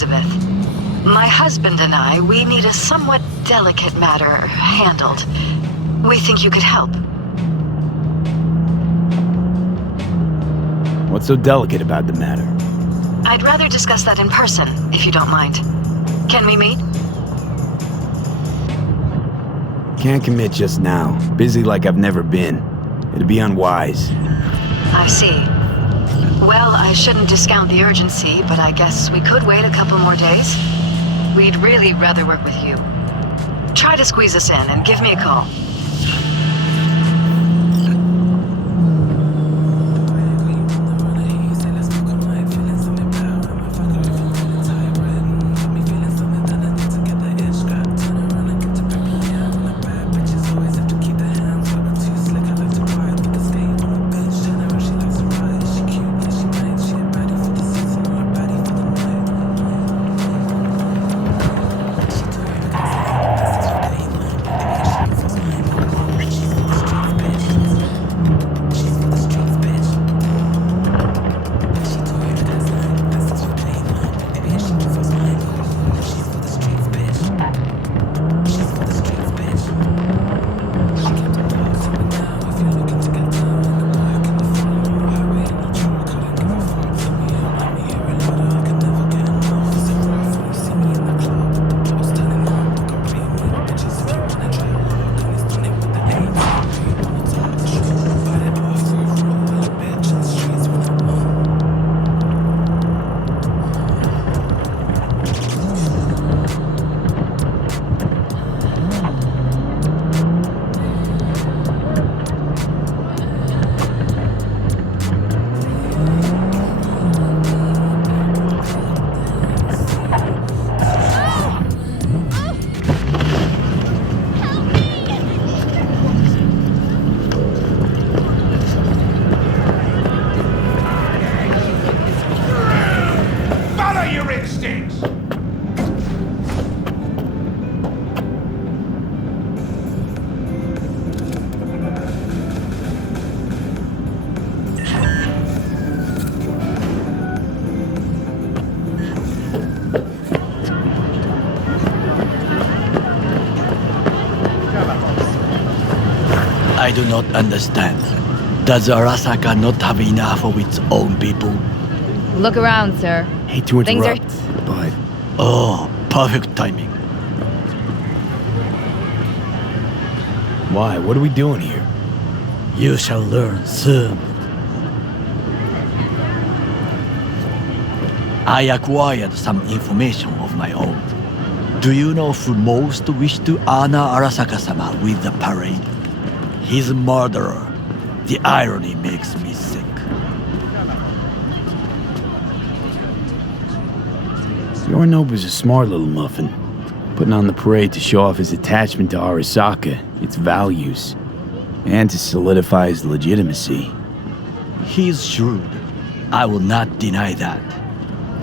Elizabeth. My husband and I, we need a somewhat delicate matter handled. We think you could help. What's so delicate about the matter? I'd rather discuss that in person, if you don't mind. Can we meet? Can't commit just now. Busy like I've never been. It'd be unwise. I see. Well, I shouldn't discount the urgency, but I guess we could wait a couple more days. We'd really rather work with you. Try to squeeze us in and give me a call. I do not understand. Does Arasaka not have enough of its own people? Look around, sir. Hate to Things are- interrupt, but... Oh, perfect timing. Why? What are we doing here? You shall learn soon. I acquired some information of my own. Do you know who most wished to honor Arasaka-sama with the parade? His murderer. The irony makes me sick. Yorinobu's a smart little muffin, putting on the parade to show off his attachment to Arasaka, its values, and to solidify his legitimacy. He's shrewd. I will not deny that.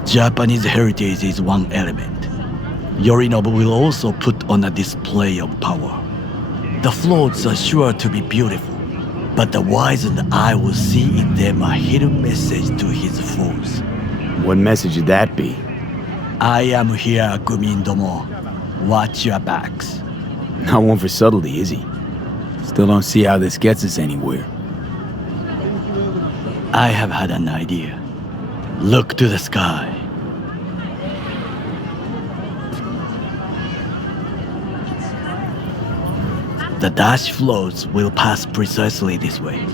Japanese heritage is one element. Yorinobu will also put on a display of power. The floats are sure to be beautiful, but the wizened eye will see in them a hidden message to his foes. What message would that be? I am here, Kumindomo. Watch your backs. Not one for subtlety, is he? Still don't see how this gets us anywhere. I have had an idea. Look to the sky. The dash floats will pass precisely this way.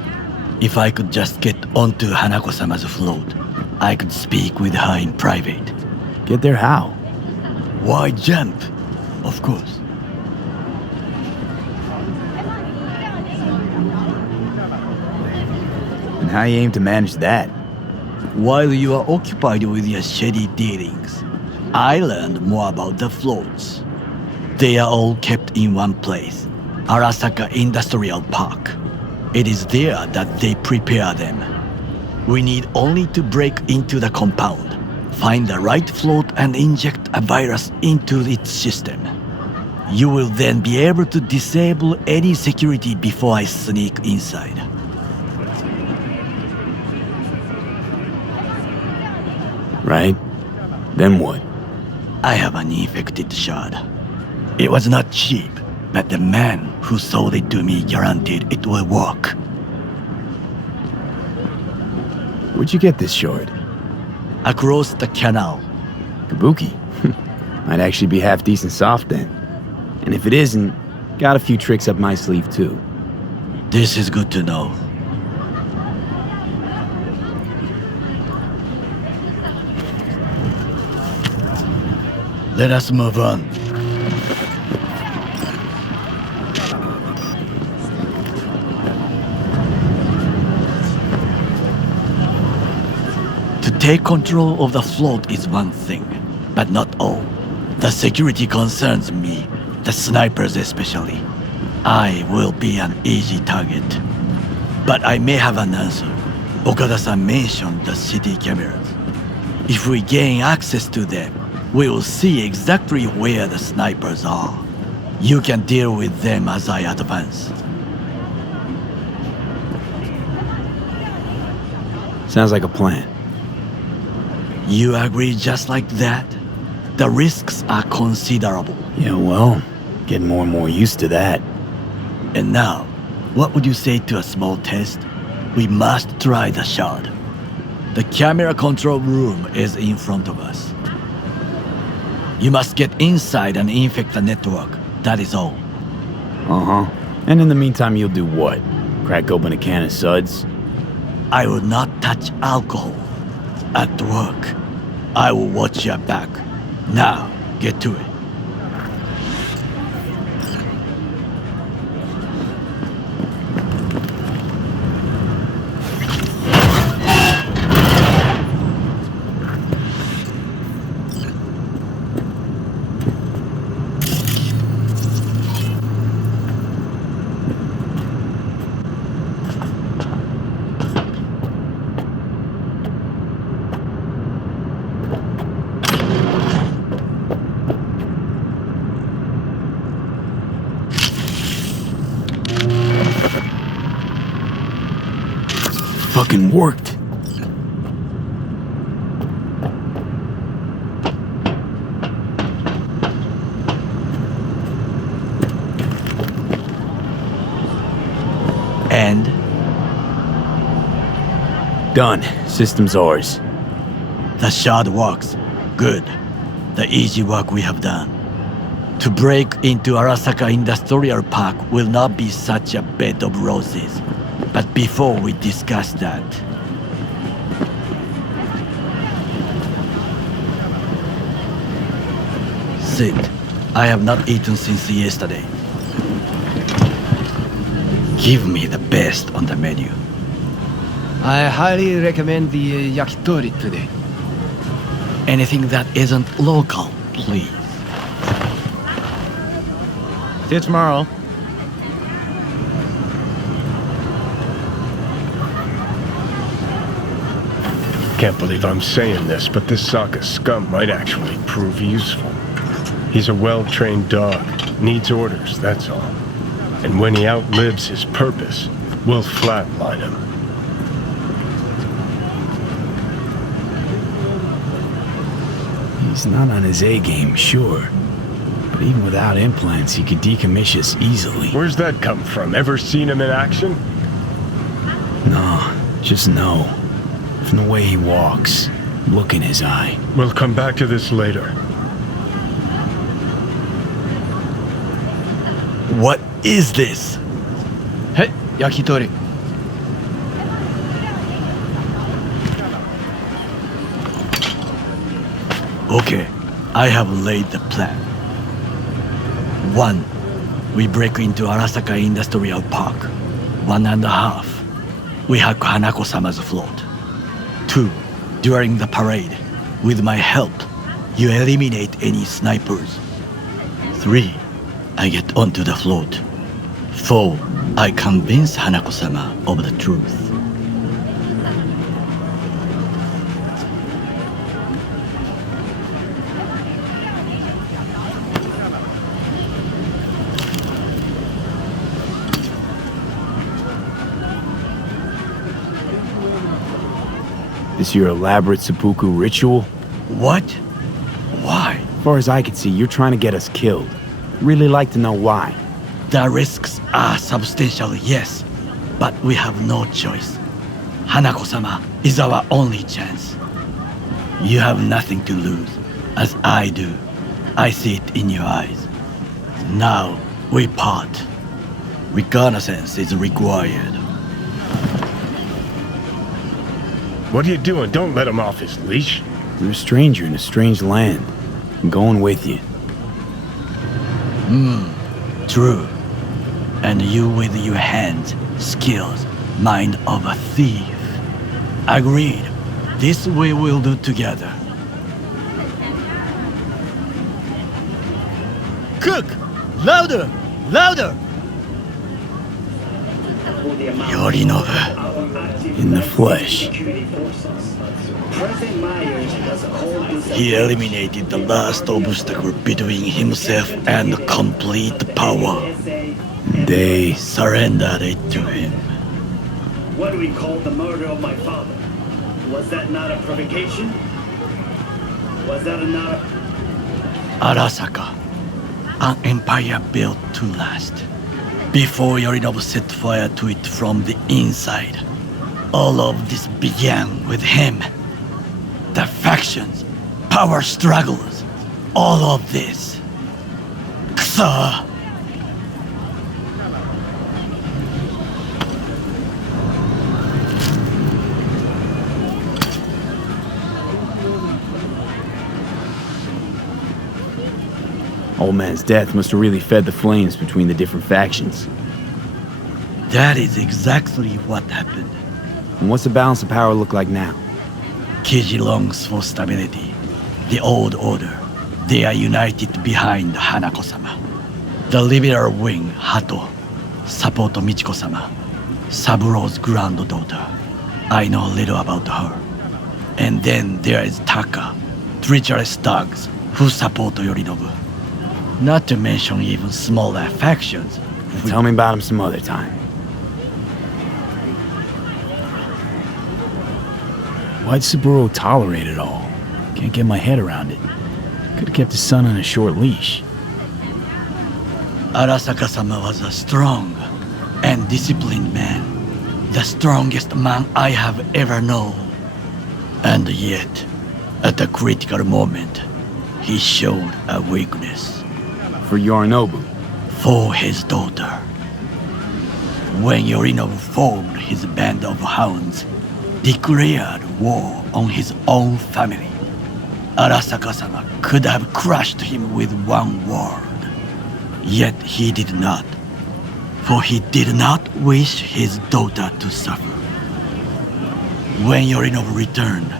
If I could just get onto Hanako-sama's float, I could speak with her in private. Get there how? Why jump? Of course. And how you aim to manage that? While you are occupied with your shady dealings, I learned more about the floats. They are all kept in one place, Arasaka Industrial Park. It is there that they prepare them. We need only to break into the compound, find the right float and inject a virus into its system. You will then be able to disable any security before I sneak inside. Right? Then what? I have an infected shard. It was not cheap, but the man who sold it to me guaranteed it will work. Where'd you get this shard? Across the canal. Kabuki. Might actually be half decent soft then. And if it isn't, got a few tricks up my sleeve too. This is good to know. Let us move on. To take control of the float is one thing, but not all. The security concerns me, the snipers especially. I will be an easy target. But I may have an answer. Okada-san mentioned the city cameras. If we gain access to them, we will see exactly where the snipers are. You can deal with them as I advance. Sounds like a plan. You agree just like that? The risks are considerable. Yeah, well, getting more and more used to that. And now, what would you say to a small test? We must try the shard. The camera control room is in front of us. You must get inside and infect the network. That is all. Uh-huh. And in the meantime, you'll do what? Crack open a can of suds? I will not touch alcohol. At work, I will watch your back. Now, get to it. Fucking worked. And Done. System's ours. the shard works. Good. The easy work we have done. To break into Arasaka Industrial Park will not be such a bed of roses. But before we discuss that, sit. I have not eaten since yesterday. Give me the best on the menu. I highly recommend the yakitori today. Anything that isn't local, please. See you tomorrow. Can't believe I'm saying this, but this Sokka scum might actually prove useful. He's a well-trained dog, needs orders, that's all. And when he outlives his purpose, we'll flatline him. He's not on his A-game, sure. But even without implants, he could decommission us easily. Where's that come from? Ever seen him in action? No, just no. From the way he walks, look in his eye. We'll come back to this later. What is this? Hey, yakitori. Okay, I have laid the plan. 1. We break into Arasaka Industrial Park. 1.5. We hack Hanako-sama's float. 2. During the parade, with my help, you eliminate any snipers. 3. I get onto the float. 4. I convince Hanako-sama of the truth. This your elaborate seppuku ritual? What? Why? As far as I can see, you're trying to get us killed. Really like to know why. The risks are substantial, yes, but we have no choice. Hanako-sama is our only chance. You have nothing to lose, as I do. I see it in your eyes. Now, we part. Reconnaissance is required. What are you doing? Don't let him off his leash. You're a stranger in a strange land. I'm going with you. True. And you with your hands, skills, mind of a thief. Agreed. This we will do together. Cook! Louder! Louder! Yorinobu. In the flesh. He eliminated the last obstacle between himself and complete power. They Surrendered it to him. What do we call the murder of my father? Was that not a provocation? Was that not a... Arasaka, an empire built to last. Before Yorinobu set fire to it from the inside, all of this began with him. The factions, power struggles, all of this. Kusa! Old man's death must have really fed the flames between the different factions. That is exactly what happened. And what's the balance of power look like now? Kiji longs for stability. The old order. They are united behind Hanako-sama. The liberal wing, Hato, support Michiko-sama, Saburo's granddaughter. I know little about her. And then there is Taka, treacherous thugs who support Yorinobu. Not to mention even smaller factions. Tell me about him some other time. Why'd Saburo tolerate it all? Can't get my head around it. Could have kept his son on a short leash. Arasaka-sama was a strong and disciplined man. The strongest man I have ever known. And yet, at a critical moment, he showed a weakness. For Yorinobu. For his daughter. When Yorinobu formed his band of hounds, declared war on his own family, Arasaka-sama could have crushed him with one word. Yet he did not, for he did not wish his daughter to suffer. When Yorinobu returned,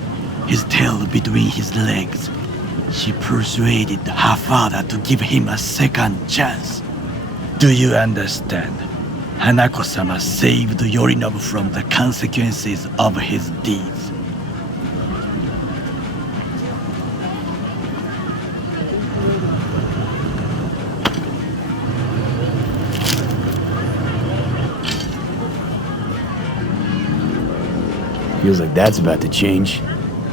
his tail between his legs, she persuaded her father to give him a second chance. Do you understand? Hanako-sama saved Yorinobu from the consequences of his deeds. Feels like that's about to change.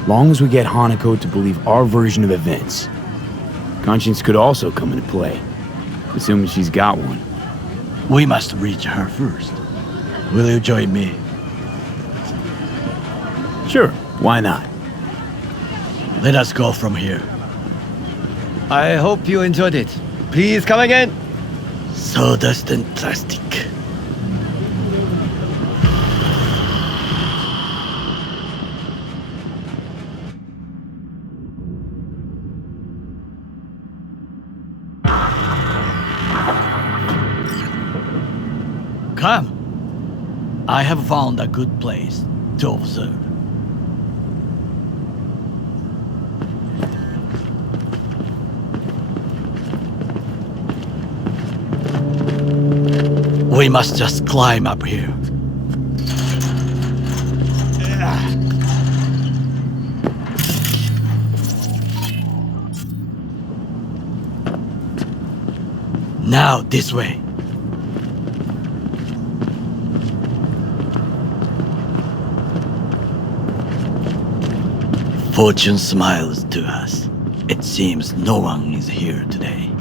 Long as we get Hanako to believe our version of events. Conscience could also come into play, assuming she's got one. We must reach her first. Will you join me? Sure, why not? Let us go from here. I hope you enjoyed it. Please come again. Sawdust and plastic. Come. I have found a good place to observe. We must just climb up here. Now this way. Fortune smiles to us. It seems no one is here today.